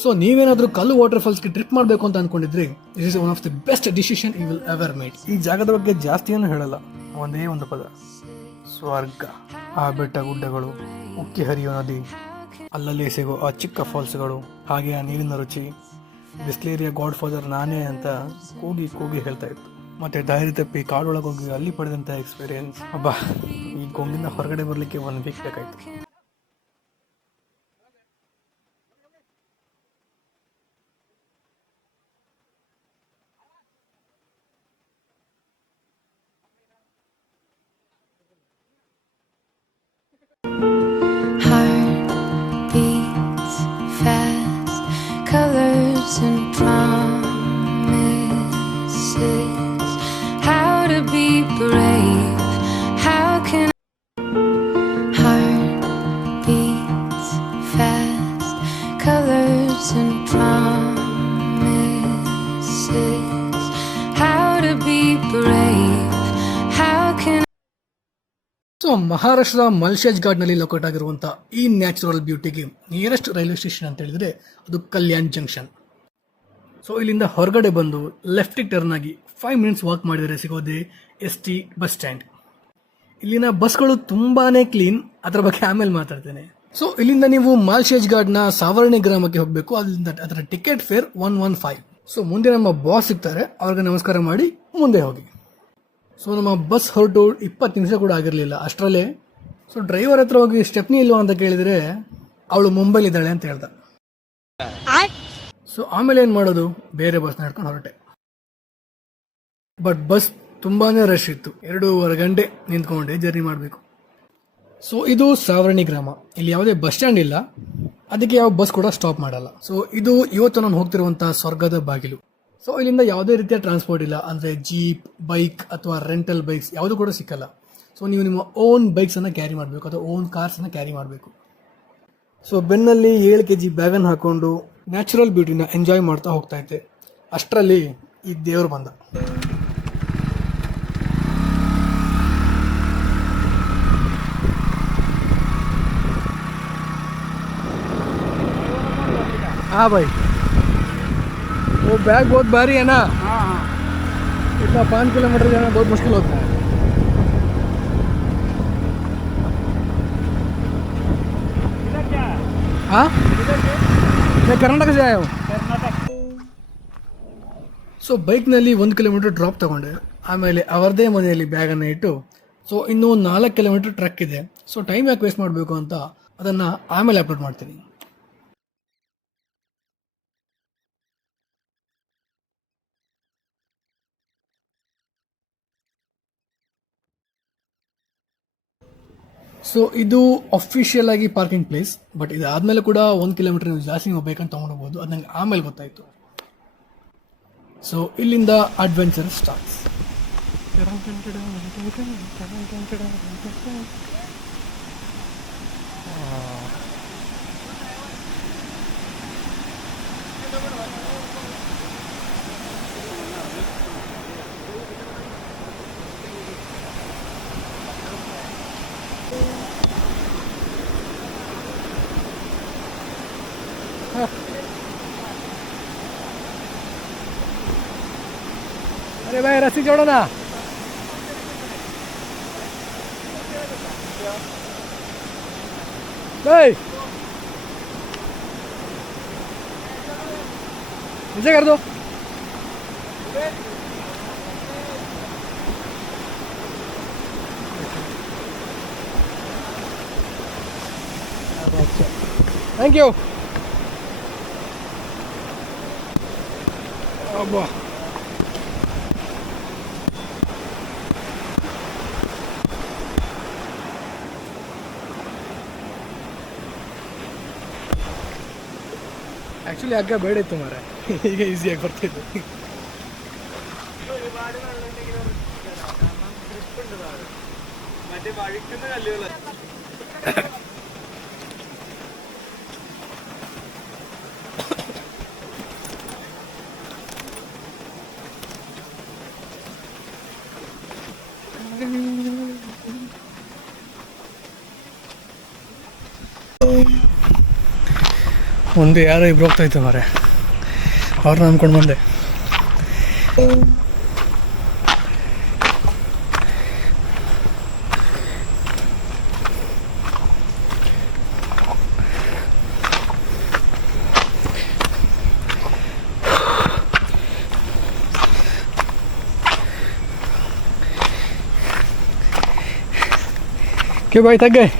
ಸೊ ನೀವೇನಾದ್ರೂ ಕಲ್ಲು ವಾಟರ್ ಫಾಲ್ಸ್ಗೆ ಟ್ರಿಪ್ ಮಾಡಬೇಕು ಅಂತ ಅನ್ಕೊಂಡಿದ್ರೆ this is one of the best decision you will ever made. ಈ ಜಾಗದ ಬಗ್ಗೆ ಜಾಸ್ತಿ ಏನು ಹೇಳಲ್ಲ, ಒಂದೇ ಒಂದು ಪದ, ಸ್ವರ್ಗ. ಆ ಬೆಟ್ಟ ಗುಡ್ಡಗಳು, ಉಕ್ಕಿ ಹರಿಯೋ ನದಿ, ಅಲ್ಲಲ್ಲಿ ಸಿಗೋ ಆ ಚಿಕ್ಕ ಫಾಲ್ಸ್ಗಳು, ಹಾಗೆ ಆ ನೀರಿನ ರುಚಿ, ಬಿಸ್ಲೇರಿಯಾ ಗಾಡ್ ಫಾದರ್ ನಾನೇ ಅಂತ ಕೂಗಿ ಕೂಗಿ ಹೇಳ್ತಾ ಇತ್ತು. ಮತ್ತೆ ದಾರಿ ತಪ್ಪಿ ಕಾಡೊಳಗೆ ಹೋಗಿ ಅಲ್ಲಿ ಪಡೆದಂಥ ಎಕ್ಸ್ಪೀರಿಯನ್ಸ್, ಅಬ್ಬಾ, ಈ ಗೊಂಗಿನ ಹೊರಗಡೆ ಬರಲಿಕ್ಕೆ 1 ವೀಕ್ ಬೇಕಾಯ್ತು. Beats fast, colors and promises. How to be brave? How can heart beats fast, colors and promises. How to be brave? How can so ಮಹಾರಾಷ್ಟ್ರದ ಮಲ್ಶೇಜ್ ಘಾಟ್ನಲ್ಲಿ ಲೊಕೇಟ್ ಆಗಿರುವಂಥ ಈ ನ್ಯಾಚುರಲ್ ಬ್ಯೂಟಿಗೆ ನಿಯರೆಸ್ಟ್ ರೈಲ್ವೆ ಸ್ಟೇಷನ್ ಅಂತ ಹೇಳಿದ್ರೆ ಅದು ಕಲ್ಯಾಣ್ ಜಂಕ್ಷನ್. ಸೊ ಇಲ್ಲಿಂದ ಹೊರಗಡೆ ಬಂದು ಲೆಫ್ಟಿಗೆ ಟರ್ನ್ ಆಗಿ 5 ಮಿನಿಟ್ಸ್ ವಾಕ್ ಮಾಡಿದರೆ ಸಿಗೋದೇ ST ಬಸ್ ಸ್ಟ್ಯಾಂಡ್. ಇಲ್ಲಿನ ಬಸ್ಗಳು ತುಂಬಾನೇ ಕ್ಲೀನ್, ಅದರ ಬಗ್ಗೆ ಆಮೇಲೆ ಮಾತಾಡ್ತೇನೆ. ಸೊ ಇಲ್ಲಿಂದ ನೀವು ಮಾಲ್ಶೇಜ್ ಘಾಟ್ನ ಸಾವರ್ಣಿ ಗ್ರಾಮಕ್ಕೆ ಹೋಗಬೇಕು. ಅಲ್ಲಿಂದ ಅದರ ಟಿಕೆಟ್ ಫೇರ್ 115. ಸೊ ಮುಂದೆ ನಮ್ಮ ಬಾಸ್ ಸಿಗ್ತಾರೆ, ಅವ್ರಿಗೆ ನಮಸ್ಕಾರ ಮಾಡಿ ಮುಂದೆ ಹೋಗಿ. ಸೊ ನಮ್ಮ ಬಸ್ ಹೊರಟು 20 ನಿಮಿಷ ಕೂಡ ಆಗಿರಲಿಲ್ಲ ಅಷ್ಟರಲ್ಲೇ. ಸೊ ಡ್ರೈವರ್ ಹತ್ರ ಹೋಗಿ ಸ್ಟೆಪ್ನಿ ಇಲ್ವಾ ಅಂತ ಕೇಳಿದರೆ ಅವಳು ಮುಂಬೈಲಿದ್ದಾಳೆ ಅಂತ ಹೇಳ್ದ. ಸೊ ಆಮೇಲೆ ಏನು ಮಾಡೋದು, ಬೇರೆ ಬಸ್ನ ಹಿಡ್ಕೊಂಡು ಹೊರಟೆ. ಬಟ್ ಬಸ್ ತುಂಬಾನೇ ರಶ್ ಇತ್ತು, 2.5 ಗಂಟೆ ನಿಂತ್ಕೊಂಡೆ ಜರ್ನಿ ಮಾಡಬೇಕು. ಸೊ ಇದು ಸಾವರ್ಣಿ ಗ್ರಾಮ, ಇಲ್ಲಿ ಯಾವುದೇ ಬಸ್ ಸ್ಟ್ಯಾಂಡ್ ಇಲ್ಲ, ಅದಕ್ಕೆ ಯಾವ ಬಸ್ ಕೂಡ ಸ್ಟಾಪ್ ಮಾಡಲ್ಲ. ಸೊ ಇದು ಇವತ್ತು ನಾನು ಹೋಗ್ತಿರುವಂತಹ ಸ್ವರ್ಗದ ಬಾಗಿಲು. ಸೊ ಇಲ್ಲಿಂದ ಯಾವುದೇ ರೀತಿಯ ಟ್ರಾನ್ಸ್ಪೋರ್ಟ್ ಇಲ್ಲ, ಅಂದರೆ ಜೀಪ್, ಬೈಕ್ ಅಥವಾ ರೆಂಟಲ್ ಬೈಕ್ಸ್ ಯಾವುದು ಕೂಡ ಸಿಕ್ಕಲ್ಲ. ಸೊ ನೀವು ನಿಮ್ಮ ಓನ್ ಬೈಕ್ಸನ್ನು ಕ್ಯಾರಿ ಮಾಡಬೇಕು ಅಥವಾ ಓನ್ ಕಾರ್ಸನ್ನು ಕ್ಯಾರಿ ಮಾಡಬೇಕು. ಸೊ ಬೆನ್ನಲ್ಲಿ 7 kg ಬ್ಯಾಗನ್ನು ಹಾಕೊಂಡು ನ್ಯಾಚುರಲ್ ಬ್ಯೂಟಿನ ಎಂಜಾಯ್ ಮಾಡ್ತಾ ಹೋಗ್ತಾ ಇದ್ದೆ. ಅಷ್ಟರಲ್ಲಿ ಈ ದೇವರು ಬಂದ. हाँ भाई, वो बैग बहुत भारी है ना. हाँ, इतना 5 किलोमीटर जाना बहुत मुश्किल होता है. हाँ, मैं कर्नाटक से आया हूँ. ಸೊ ಬೈಕ್ನಲ್ಲಿ 1 ಕಿಲೋಮೀಟರ್ ಡ್ರಾಪ್ ತಗೊಂಡೆ, ಆಮೇಲೆ ಅವರದೇ ಮನೆಯಲ್ಲಿ ಬ್ಯಾಗನ್ನು ಇಟ್ಟು, ಸೊ ಇನ್ನೂ 4 ಕಿಲೋಮೀಟರ್ ಟ್ರಕ್ ಇದೆ. ಸೊ ಟೈಮ್ ಯಾಕೆ ವೇಸ್ಟ್ ಮಾಡಬೇಕು ಅಂತ ಅದನ್ನು ಆಮೇಲೆ ಅಪ್ಲೋಡ್ ಮಾಡ್ತೀನಿ. ಸೊ ಇದು ಅಫಿಷಿಯಲ್ ಆಗಿ ಪಾರ್ಕಿಂಗ್ ಪ್ಲೇಸ್, ಬಟ್ ಇದಾದ್ಮೇಲೆ ಕೂಡ 1 ಕಿಲೋಮೀಟರ್ ನೀವು ಜಾಸ್ತಿ ನೀವು ಬೇಕಂತ ತೊಗೊಂಡೋಗ್ಬೋದು, ಅದು ನಂಗೆ ಆಮೇಲೆ ಗೊತ್ತಾಯಿತು. ಸೊ ಇಲ್ಲಿಂದ ಅಡ್ವೆಂಚರ್ ಸ್ಟಾರ್ಟ್ಸ್. अरे भाई रस्सी जोड़ो ना. भाई नीचे कर दो. Thank you. अब्बा ಆ್ಯಕ್ಚುಲಿ ಹಗ್ಗ ಬೇಡ ಇತ್ತು ಮಾರ, ಈಗ ಈಸಿಯಾಗಿ ಬರ್ತಿದ್ದು. ಮುಂದೆ ಯಾರೋ ಇಬ್ರು ಹೋಗ್ತಾಯಿತ್ತು ಮಾರೆ, ಅವ್ರನ್ನ ಅಂದ್ಕೊಂಡು ಬಂದೆ. क्यों भाई थक गए?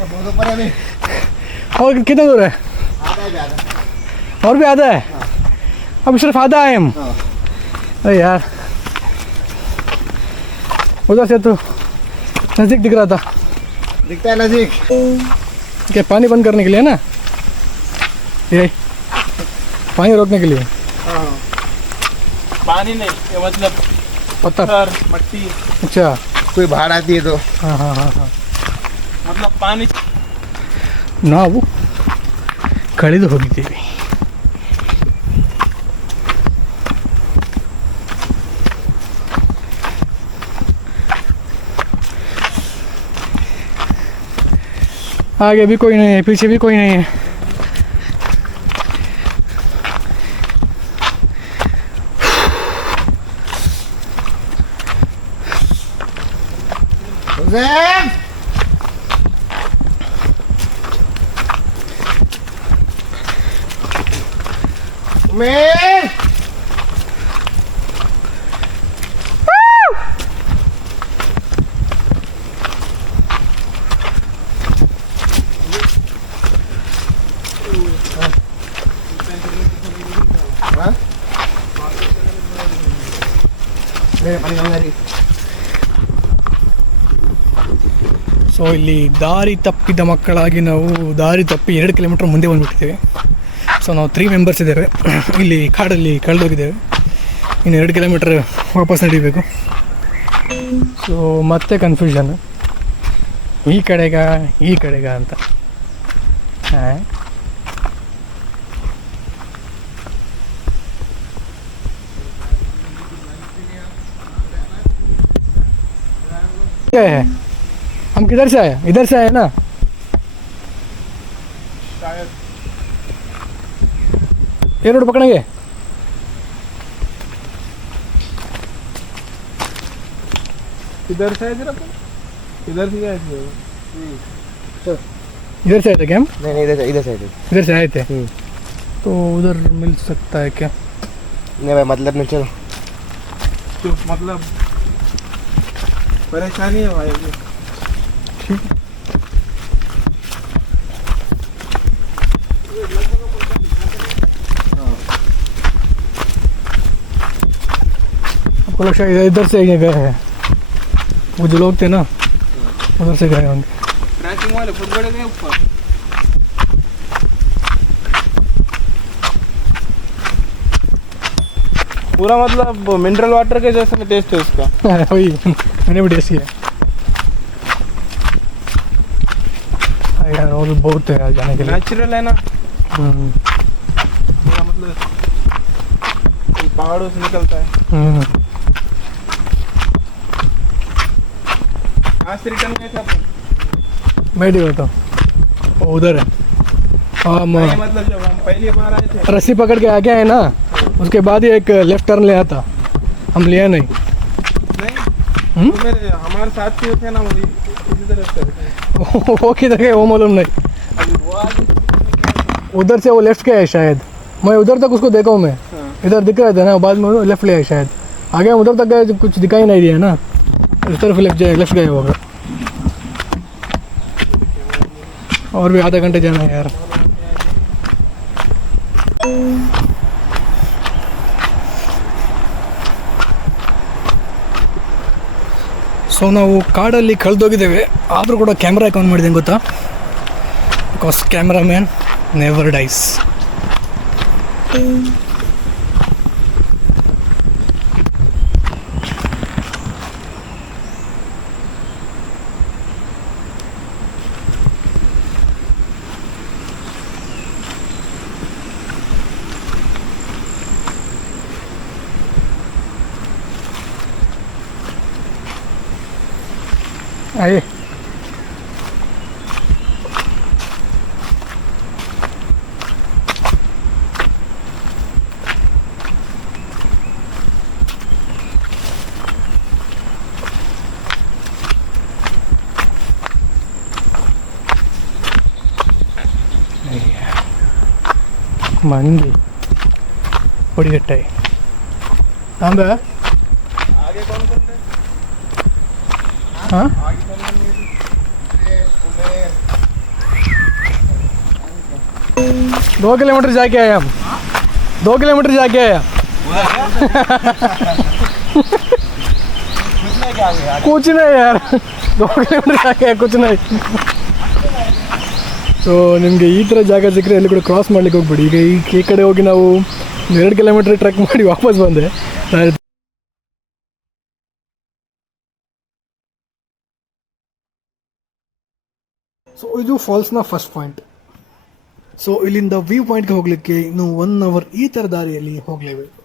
बहुत ऊपर है अभी। और कितना दूर है? आधा है ज़्यादा। और भी आधा है? अब सिर्फ आधा है हम। हाँ। अरे यार, उधर से तो नज़दीक दिख रहा था। दिखता है नज़दीक। क्या पानी बंद करने के लिए ना? ये पानी रोकने के लिए? हाँ। पानी नहीं, ये मतलब पत्थर। पत्थर मट्टी, अच्छा, कोई बाढ़ आती है तो हाँ हाँ हाँ हाँ. मतलब पानी ನಾವು ಕಳೆದು ಹೋಗಿದ್ದೇವೆ. आगे भी कोई नहीं है, पीछे भी कोई नहीं है. हुसैन उमेर पानी कम करी ಸೊ ಇಲ್ಲಿ ದಾರಿ ತಪ್ಪಿದ ಮಕ್ಕಳಾಗಿ ನಾವು ದಾರಿ ತಪ್ಪಿ 2 ಕಿಲೋಮೀಟ್ರ್ ಮುಂದೆ ಬಂದುಬಿಟ್ಟಿದ್ದೇವೆ. ಸೊ ನಾವು 3 ಮೆಂಬರ್ಸ್ ಇದ್ದೇವೆ, ಇಲ್ಲಿ ಕಾಡಲ್ಲಿ ಕಳೆದೋಗಿದ್ದೇವೆ. ಇನ್ನು 2 ಕಿಲೋಮೀಟ್ರ್ ವಾಪಸ್ ನಡಿಬೇಕು. ಸೊ ಮತ್ತೆ ಕನ್ಫ್ಯೂಷನ್, ಈ ಕಡೆಗ ಅಂತ. ಹಾಂ, हम किधर से आए? इधर से आए ना? शायद ये रोड पकड़ेंगे? इधर से है, इधर से गए थे। इधर से आए थे क्या हम? नहीं नहीं इधर से इधर से आए थे, तो उधर मिल सकता है क्या? नहीं भाई मतलब नहीं चलो तो मतलब परेशानी है भाई ये। आपको लगता है इधर से ही गए हैं, वो जो लोग थे ना उधर से गए होंगे. ट्रैकिंग वाले फुट गए थे ऊपर। पूरा मतलब मिनरल वाटर के जैसा टेस्ट है उसका। वही मैंने भी टेस्ट किया. हाँ यार, और भी बहुत है यार जाने के लिए. नेचुरल है ना, पूरा मतलब पहाड़ों से निकलता है। आज से रिटर्न गए थे अपन। मैं नहीं होता, वो उधर है. हाँ, नहीं, मतलब जब हम पहली बार आए थे रस्सी पकड़ के आगे आए ना, उसके बाद ही एक लेफ्ट टर्न लिया था, हम लिया नहीं. नहीं, तो मेरे हमारे साथ ही थे ना, वही इसी तरफ से। वो किधर गए वो मालूम नहीं. अभी वो आगे उधर से वो लेफ्ट गया है शायद, मैं उधर तक उसको देखा हूँ मैं. हाँ। इधर दिख रहा था ना, बाद में लेफ्ट लिया है शायद. आगे हम उधर तक गए तो कुछ दिखाई नहीं दिया ना, इस तरफ लेफ्ट गए होगा. और भी आधा घंटे जाना है यार. ಸೊ ನಾವು ಕಾಡಲ್ಲಿ ಕಳೆದೋಗಿದ್ದೇವೆ, ಆದರೂ ಕೂಡ ಕ್ಯಾಮ್ರಾ ಆನ್ ಮಾಡಿದ್ದೇನೆ ಗೊತ್ತಾ, ಬಿಕಾಸ್ ಕ್ಯಾಮ್ರಾಮ್ಯಾನ್ ನೆವರ್ ಡೈಸ್. आइए. मंगी పొడిగట్టాయి అందా आगे कौन कौन है? हाँ आगे कौन कौन है? 2 किलोमीटर जाके आए हम 2 किलोमीटर जाके आया कुछ नहीं यार 2 किलोमीटर जाके आया कुछ नहीं ಸೊ ನಿಮಗೆ ಈ ಥರ ಜಾಗ ಸಿಕ್ಕರೆ ಎಲ್ಲಿ ಕೂಡ ಕ್ರಾಸ್ ಮಾಡ್ಲಿಕ್ಕೆ ಹೋಗ್ಬಿಡಿ ಈಗ ಈ ಕಡೆ ಹೋಗಿ ನಾವು 2 ಕಿಲೋಮೀಟರ್ ಟ್ರೆಕ್ ಮಾಡಿ ವಾಪಸ್ ಬಂದೆ ಸೊ ಇದು ಫಾಲ್ಸ್ನ ಫಸ್ಟ್ ಪಾಯಿಂಟ್ ಸೊ ಇಲ್ಲಿಂದ ವ್ಯೂ ಪಾಯಿಂಟ್ಗೆ ಹೋಗಲಿಕ್ಕೆ ಇನ್ನು 1 ಅವರ್ ಈ ಥರ ದಾರಿಯಲ್ಲಿ ಹೋಗಲೇಬೇಕು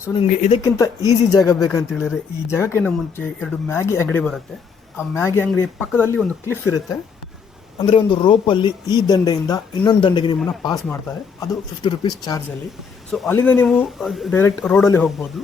ಸೊ ನಿಮಗೆ ಇದಕ್ಕಿಂತ ಈಸಿ ಜಾಗ ಬೇಕಂತ ಹೇಳಿದ್ರೆ ಈ ಜಾಗಕ್ಕಿಂತ ಮುಂಚೆ 2 ಮ್ಯಾಗಿ ಅಂಗಡಿ ಬರುತ್ತೆ ಆ ಮ್ಯಾಗಿ ಅಂಗಡಿ ಪಕ್ಕದಲ್ಲಿ ಒಂದು ಕ್ಲಿಫ್ ಇರುತ್ತೆ ಅಂದರೆ ಒಂದು ರೋಪಲ್ಲಿ ಈ ದಂಡೆಯಿಂದ ಇನ್ನೊಂದು ದಂಡೆಗೆ ನಿಮ್ಮನ್ನು ಪಾಸ್ ಮಾಡ್ತಾರೆ ಅದು 50 ರುಪೀಸ್ ಚಾರ್ಜಲ್ಲಿ ಸೊ ಅಲ್ಲಿಂದ ನೀವು ಡೈರೆಕ್ಟ್ ರೋಡಲ್ಲಿ ಹೋಗ್ಬೋದು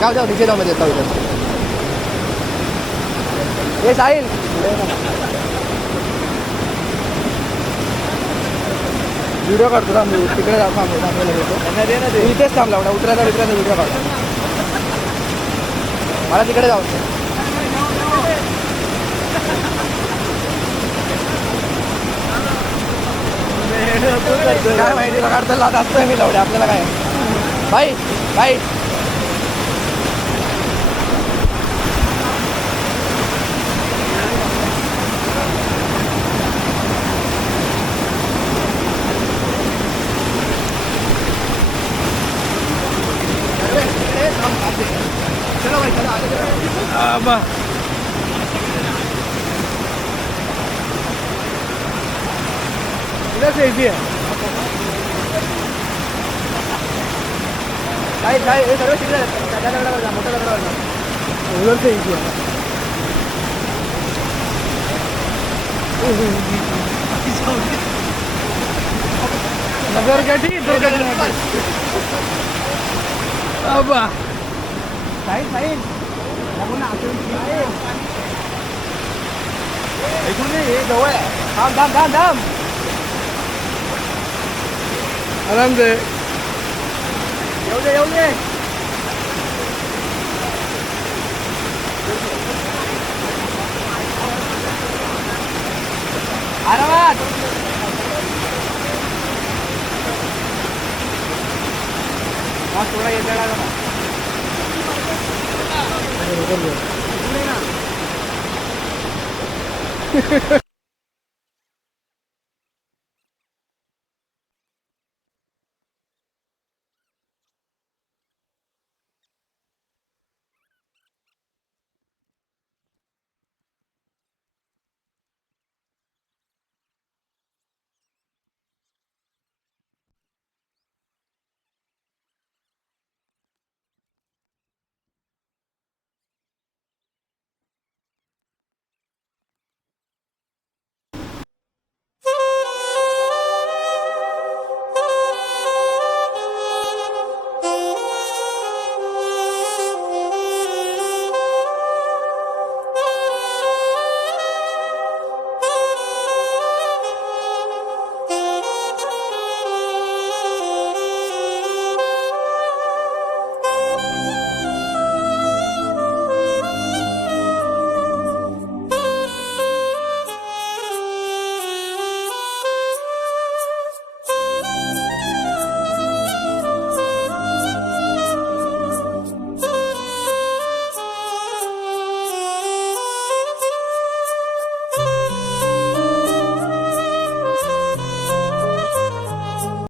जाओ जाओ नीचे जाओ मैं देता हूँ इधर ये साहिल व्हिडिओ काढतो ना मी तिकडे जाऊ थांबलो इथेच थांबला एवढा उतरायचा व्हिडिओ काढतो मला तिकडे जाऊ काय माहिती काढता असतोय मी लावडे आपल्याला काय बाई बाई चलो भाई चलो आगे आबा इधर से इजी है भाई भाई ये सर्व तिकडे मोठा दगडावर जा उधर से इजी है नजर गटी इधर आबा साहिल साहिल लागून ऐकून नाही हे जवळ आहे थांब थांब थांब थांब आराम से येऊ दे येऊ दे आरामात थोडा येत